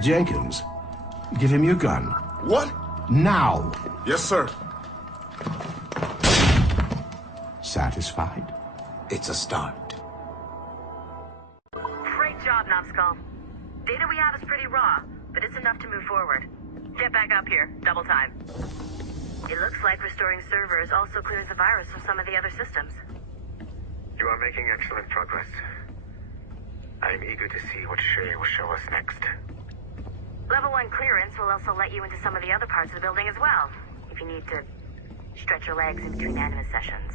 Jenkins, give him your gun. What? Now! Yes, sir. Satisfied? It's a start. Great job, Numbskull. Data we have is pretty raw, but it's enough to move forward. Get back up here. Double time. It looks like restoring servers also clears the virus from some of the other systems. You are making excellent progress. I am eager to see what Shay will show us next. Level 1 clearance will also let you into some of the other parts of the building as well, if you need to stretch your legs in between Animus sessions.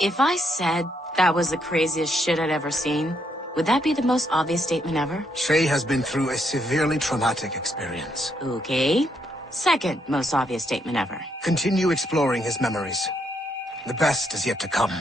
If I said that was the craziest shit I'd ever seen, would that be the most obvious statement ever? Shay has been through a severely traumatic experience. Okay. Second most obvious statement ever. Continue exploring his memories. The best is yet to come.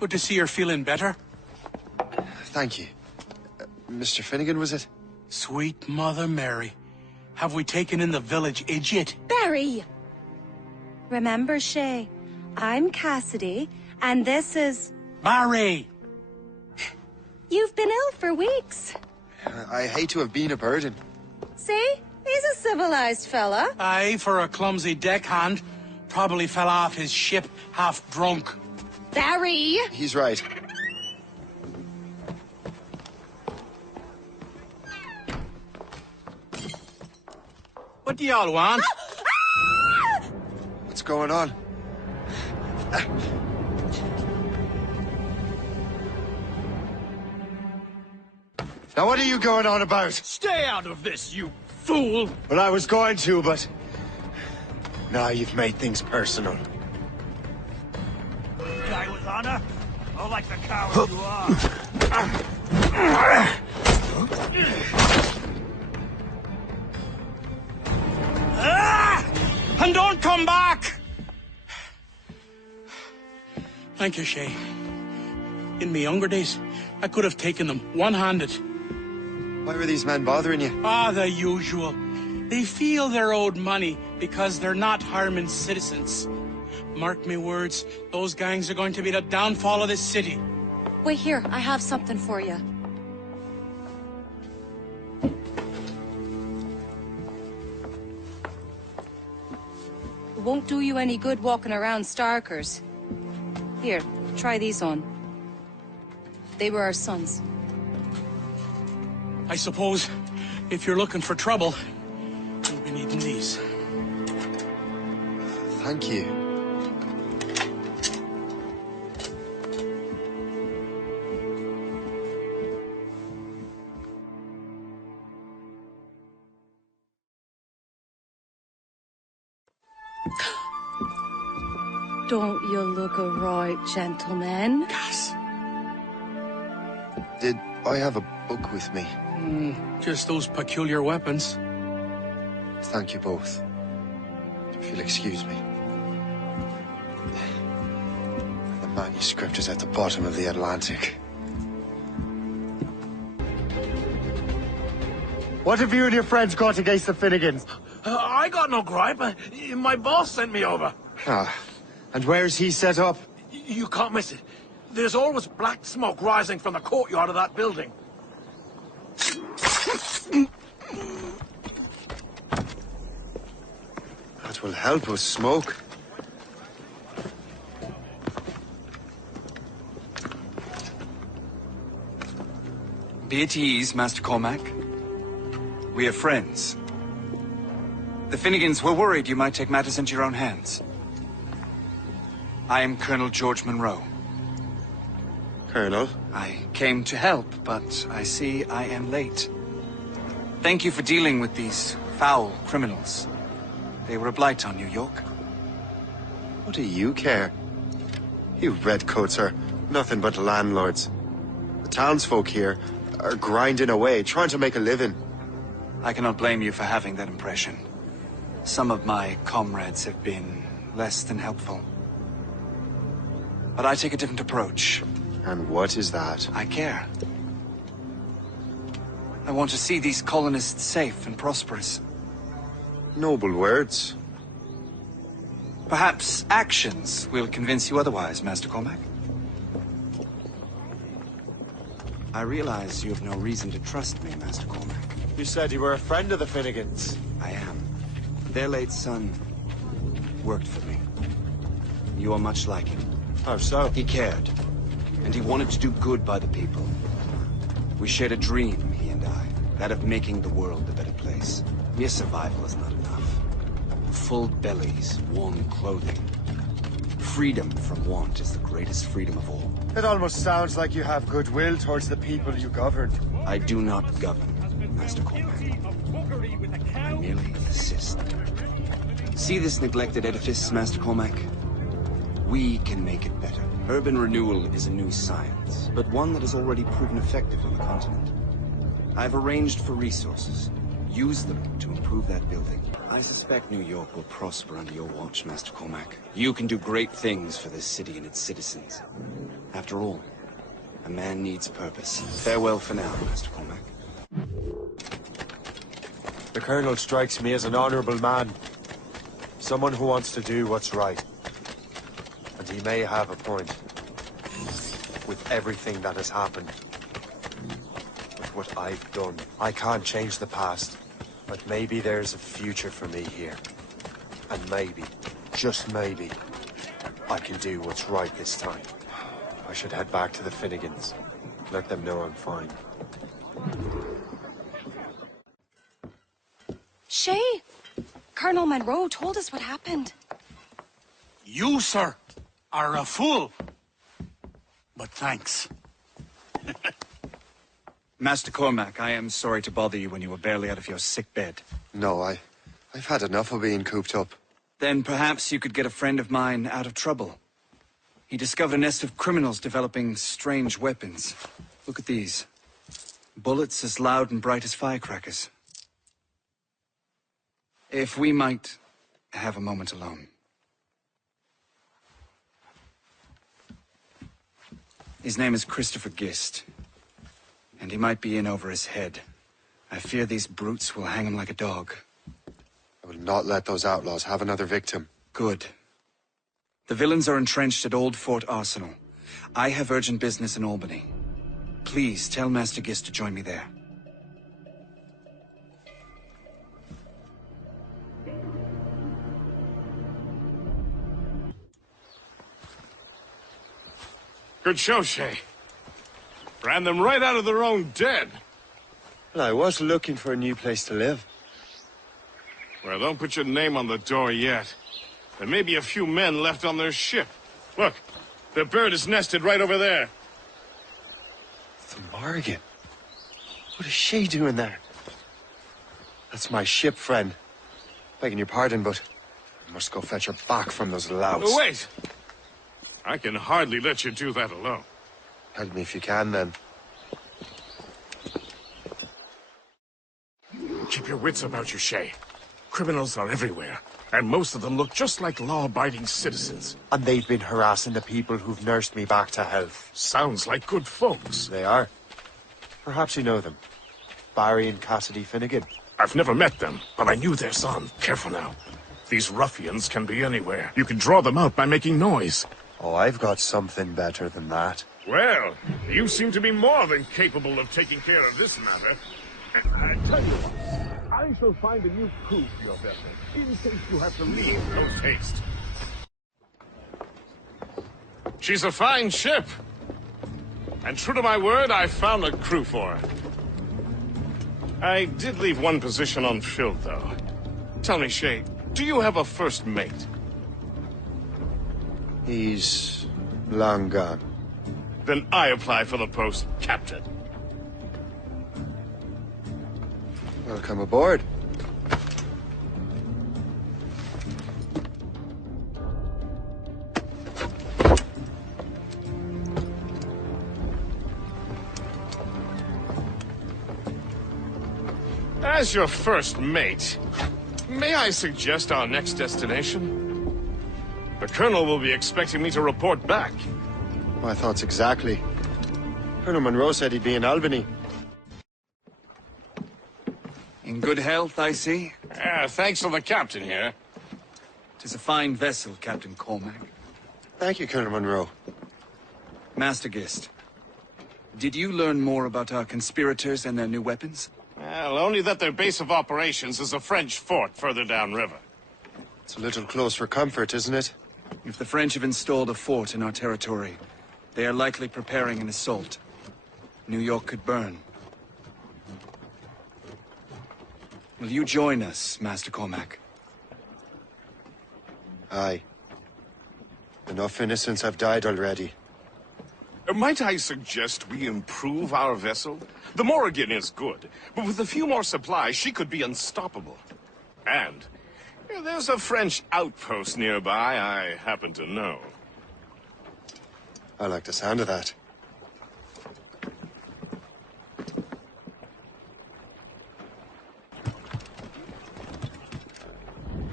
Good to see you're feeling better. Thank you. Mr. Finnegan, was it? Sweet Mother Mary. Have we taken in the village idiot? Barry! Remember, Shay, I'm Cassidy, and this is... Barry! You've been ill for weeks. I hate to have been a burden. See? He's a civilized fella. Aye, for a clumsy deckhand. Probably fell off his ship half drunk. Barry! He's right. What do y'all want? What's going on? Now what are you going on about? Stay out of this, you fool! Well, I was going to, but... Now you've made things personal. Die with honor? Or like the coward you are? And don't come back! Thank you, Shay. In my younger days, I could have taken them one-handed. Why were these men bothering you? The usual. They feel they're owed money because they're not harming citizens. Mark me words, those gangs are going to be the downfall of this city. Wait here, I have something for you. It won't do you any good walking around Starkers. Here, try these on. They were our sons. I suppose, if you're looking for trouble, you'll be needing these. Thank you. Don't you look a right gentleman? Cass, Did I have a book with me? Just those peculiar weapons. Thank you both. If you'll excuse me. The manuscript is at the bottom of the Atlantic. What have you and your friends got against the Finnegans? I got no gripe. My boss sent me over. Ah, and where's he set up? You can't miss it. There's always black smoke rising from the courtyard of that building. That will help us smoke. Be at ease, Master Cormac. We are friends. The Finnegans were worried you might take matters into your own hands. I am Colonel George Monroe. Colonel? I came to help, but I see I am late. Thank you for dealing with these foul criminals. They were a blight on New York. What do you care? You redcoats are nothing but landlords. The townsfolk here are grinding away, trying to make a living. I cannot blame you for having that impression. Some of my comrades have been less than helpful. But I take a different approach. And what is that? I care. I want to see these colonists safe and prosperous. Noble words. Perhaps actions will convince you otherwise, Master Cormac. I realize you have no reason to trust me, Master Cormac. You said you were a friend of the Finnegans. I am. Their late son worked for me. You are much like him. How so? He cared, and he wanted to do good by the people. We shared a dream, he and I, that of making the world a better place. Mere survival is not enough. Full bellies, warm clothing. Freedom from want is the greatest freedom of all. It almost sounds like you have goodwill towards the people you govern. I do not govern, Master Cormac. I merely assist. See this neglected edifice, Master Cormac? We can make it better. Urban renewal is a new science, but one that has already proven effective on the continent. I've arranged for resources. Use them to improve that building. I suspect New York will prosper under your watch, Master Cormac. You can do great things for this city and its citizens. After all, a man needs purpose. Farewell for now, Master Cormac. The Colonel strikes me as an honorable man. Someone who wants to do what's right. And he may have a point. With everything that has happened. With what I've done. I can't change the past. But maybe there's a future for me here. And maybe, just maybe, I can do what's right this time. I should head back to the Finnegans. Let them know I'm fine. Shay! Colonel Monroe told us what happened. You, sir, are a fool. But thanks. Master Cormac, I am sorry to bother you when you were barely out of your sick bed. No, I've had enough of being cooped up. Then perhaps you could get a friend of mine out of trouble. He discovered a nest of criminals developing strange weapons. Look at these. Bullets as loud and bright as firecrackers. If we might have a moment alone. His name is Christopher Gist. And he might be in over his head. I fear these brutes will hang him like a dog. I will not let those outlaws have another victim. Good. The villains are entrenched at Old Fort Arsenal. I have urgent business in Albany. Please tell Master Gist to join me there. Good show, Shay. Ran them right out of their own den. Well, I was looking for a new place to live. Well, don't put your name on the door yet. There may be a few men left on their ship. Look, the bird is nested right over there. The Morrigan. What is she doing there? That's my ship, friend. Begging your pardon, but I must go fetch her back from those louts. Oh, wait! I can hardly let you do that alone. Help me if you can, then. Keep your wits about you, Shay. Criminals are everywhere, and most of them look just like law-abiding citizens. And they've been harassing the people who've nursed me back to health. Sounds like good folks. They are. Perhaps you know them. Barry and Cassidy Finnegan. I've never met them, but I knew their son. Careful now. These ruffians can be anywhere. You can draw them out by making noise. Oh, I've got something better than that. Well, you seem to be more than capable of taking care of this matter. I tell you what, I shall find a new crew for your vessel, in case you have to leave post haste. She's a fine ship. And true to my word, I found a crew for her. I did leave one position unfilled, though. Tell me, Shay, do you have a first mate? He's long gone. Then I apply for the post, Captain. Welcome aboard. As your first mate, may I suggest our next destination? The Colonel will be expecting me to report back. My thoughts exactly. Colonel Monroe said he'd be in Albany. In good health, I see. Thanks to the captain here. 'Tis a fine vessel, Captain Cormac. Thank you, Colonel Monroe. Master Gist, did you learn more about our conspirators and their new weapons? Well, only that their base of operations is a French fort further downriver. It's a little close for comfort, isn't it? If the French have installed a fort in our territory, they are likely preparing an assault. New York could burn. Will you join us, Master Cormac? Aye. Enough innocents have died already. Might I suggest we improve our vessel? The Morrigan is good, but with a few more supplies, she could be unstoppable. And there's a French outpost nearby I happen to know. I like the sound of that.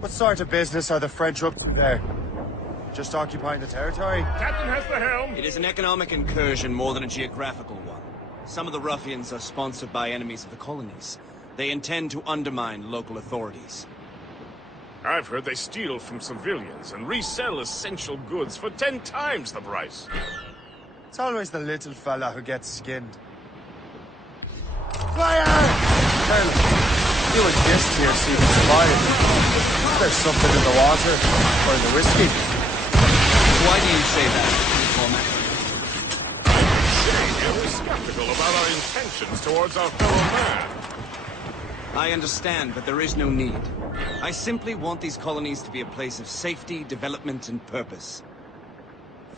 What sort of business are the French up to there? Just occupying the territory? Captain has the helm. It is an economic incursion more than a geographical one. Some of the ruffians are sponsored by enemies of the colonies. They intend to undermine local authorities. I've heard they steal from civilians and resell essential goods for 10 times the price. It's always the little fella who gets skinned. Fire! Colonel, you and Gist here seem inspired. There's something in the water, or in the whiskey. Why do you say that, Cormac? Shane, we're skeptical about our intentions towards our fellow man. I understand, but there is no need. I simply want these colonies to be a place of safety, development, and purpose.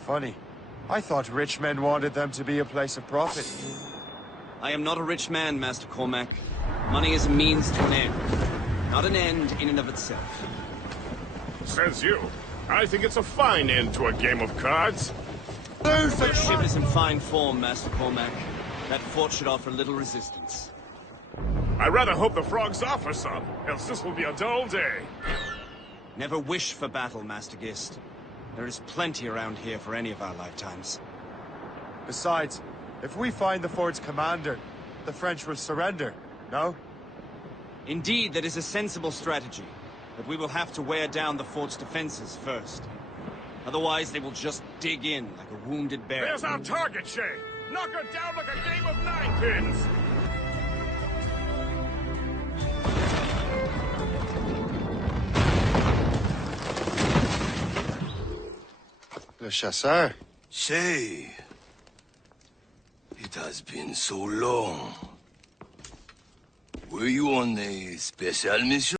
Funny. I thought rich men wanted them to be a place of profit. I am not a rich man, Master Cormac. Money is a means to an end, not an end in and of itself. Says you. I think it's a fine end to a game of cards. Your ship is in fine form, Master Cormac. That fort should offer little resistance. I rather hope the frogs offer some, else this will be a dull day. Never wish for battle, Master Gist. There is plenty around here for any of our lifetimes. Besides, if we find the fort's commander, the French will surrender, no? Indeed, that is a sensible strategy. But we will have to wear down the fort's defenses first. Otherwise, they will just dig in like a wounded bear. There's our target, Shay! Knock her down like a game of ninepins! Le Chasseur. Shay, it has been so long. Were you on a special mission?